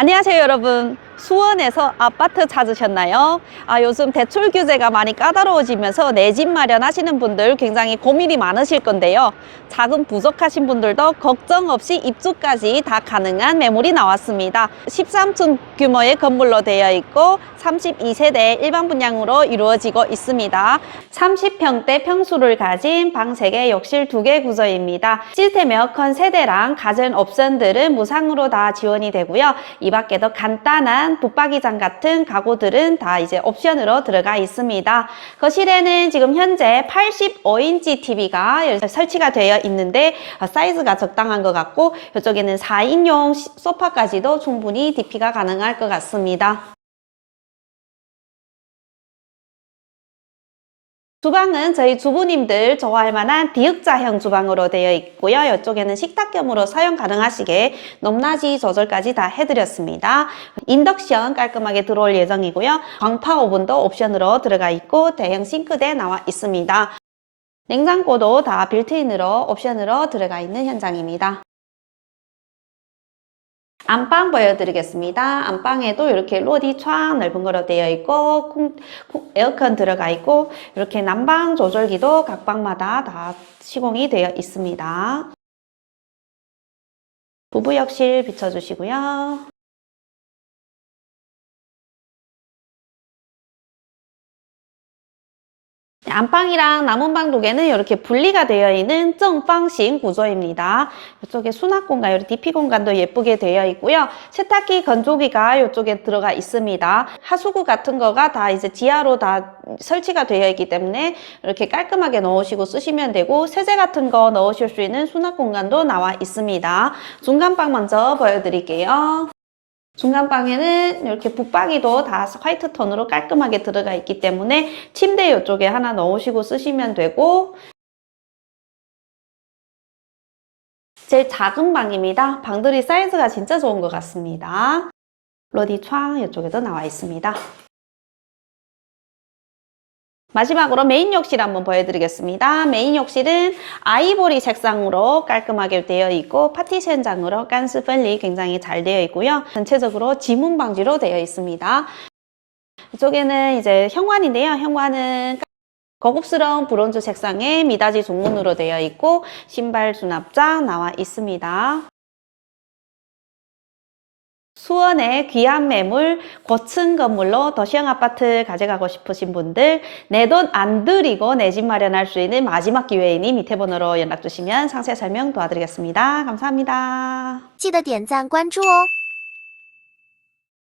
안녕하세요 여러분 수원에서 아파트 찾으셨나요? 아, 요즘 대출 규제가 많이 까다로워지면서 내 집 마련하시는 분들 굉장히 고민이 많으실 건데요. 자금 부족하신 분들도 걱정 없이 입주까지 다 가능한 매물이 나왔습니다. 13층 규모의 건물로 되어 있고 32세대 일반 분양으로 이루어지고 있습니다. 30평대 평수를 가진 방 3개, 욕실 2개 구조입니다. 시스템 에어컨 세대랑 가전 옵션들은 무상으로 다 지원이 되고요. 이 밖에도 간단한 붙박이장 같은 가구들은 다 이제 옵션으로 들어가 있습니다. 거실에는 지금 현재 85인치 TV가 설치가 되어 있는데 어, 사이즈가 적당한 것 같고 이쪽에는 4인용 소파까지도 충분히 DP가 가능할 것 같습니다. 주방은 저희 주부님들 좋아할 만한 디귿자형 주방으로 되어 있고요. 이쪽에는 식탁 겸으로 사용 가능하시게 높낮이 조절까지 다 해드렸습니다. 인덕션 깔끔하게 들어올 예정이고요. 광파 오븐도 옵션으로 들어가 있고 대형 싱크대 나와 있습니다. 냉장고도 다 빌트인으로 옵션으로 들어가 있는 현장입니다. 안방 보여드리겠습니다. 안방에도 이렇게 로디창 넓은 거로 되어 있고 콩, 콩, 에어컨 들어가 있고 이렇게 난방 조절기도 각 방마다 다 시공이 되어 있습니다. 부부역실 비춰주시고요. 안방이랑 남은방 두 개는 이렇게 분리가 되어 있는 정방식 구조입니다. 이쪽에 수납 공간, 이렇게 DP 공간도 예쁘게 되어 있고요. 세탁기, 건조기가 이쪽에 들어가 있습니다. 하수구 같은 거가 다 이제 지하로 다 설치가 되어 있기 때문에 이렇게 깔끔하게 넣으시고 쓰시면 되고 세제 같은 거 넣으실 수 있는 수납 공간도 나와 있습니다. 중간방 먼저 보여드릴게요. 중간방에는 이렇게 붙박이도 다 화이트 톤으로 깔끔하게 들어가 있기 때문에 침대 이쪽에 하나 넣으시고 쓰시면 되고 제일 작은 방입니다. 방들이 사이즈가 진짜 좋은 것 같습니다. 로디 窗 이쪽에도 나와 있습니다. 마지막으로 메인 욕실 한번 보여드리겠습니다. 메인 욕실은 아이보리 색상으로 깔끔하게 되어 있고 파티션장으로 간스 펠리 굉장히 잘 되어 있고요. 전체적으로 지문 방지로 되어 있습니다. 이쪽에는 이제 현관인데요. 현관은 고급스러운 브론즈 색상의 미닫이 종문으로 되어 있고 신발 수납장 나와 있습니다. 수원의 귀한 매물 고층 건물로 도시형 아파트 가져가고 싶으신 분들 내 돈 안 들이고 내 집 마련할 수 있는 마지막 기회이니 밑에 번호로 연락 주시면 상세 설명 도와드리겠습니다. 감사합니다. 记得点赞关注哦。